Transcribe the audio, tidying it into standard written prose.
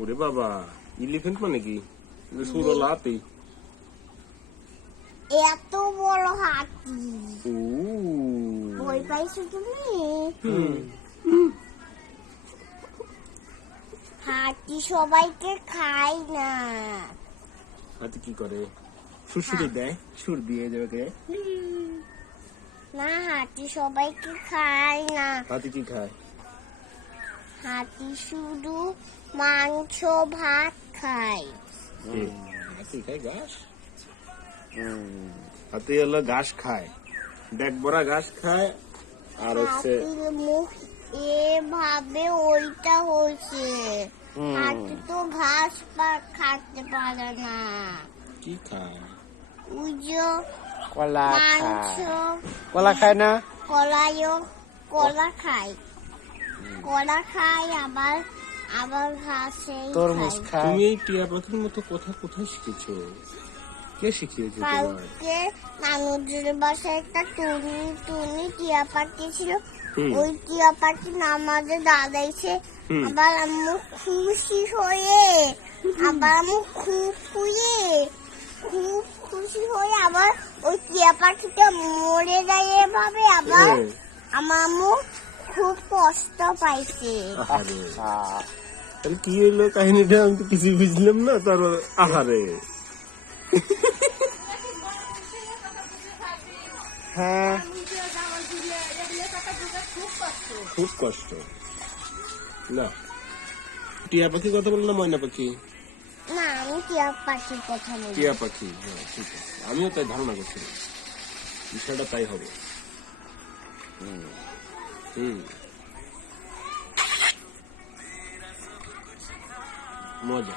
ওরে বাবা, এলিফ্যান্ট মানে কি? সুরলা হাতি। এত বড় হাতি। ও ভয় পাইছো তুমি? হাতি সবাইকে খায় না। হাতি কি করে? সুরসুরি দেয়, সুর দিয়ে যাবে। না, হাতি সবাইকে খায় না। হাতি কি খায়? হাতি শুধু মাংস ভাত খায়। হাতি খায় ঘাস। হাতি হলো ঘাস খায়, ব্যাগ ভরা ঘাস খায়। আর হচ্ছে হাতির মুখ এভাবে ওইটা হয়েছে। হাতি তো ঘাস খাতে পারে না। কি খায়? ওই যে কলা মাংস, কলা খায় না? কলা খায়। কলা খায়, আবার আবার ঘাসে তরমুজ খায়। তুমি এই টিয়া পাখির মতো কথা কোথায় শিখেছো? কে শিখিয়েছে তোমার? কালকে নানুদের বাসায় একটা টুনি টিয়া পাখি ছিল। ওই টিয়া পাখি নামাজে দাঁড়াইছে। আবার আম্মু খুশি হয়ে, খুব খুশি হয়ে আবার ওই টিয়া পাখিটা মরে যায় এভাবে। আবার আমার আম্মু খুব কষ্ট পাইছে। আহারে, তাহলে কি হইলো কাহিনীটা? আমি তো কিছু বুঝলাম না। তার আহারে, হ্যাঁ, খুব কষ্ট না। টিয়া পাখি কথা বললো না, ময়না পাখি? না, আমি টিয়া পাখির কথা বলি। টিয়া পাখি, হ্যাঁ ঠিক আছে। আমিও তাই ধারণা করছিলাম, বিষয়টা তাই হবে। মজা।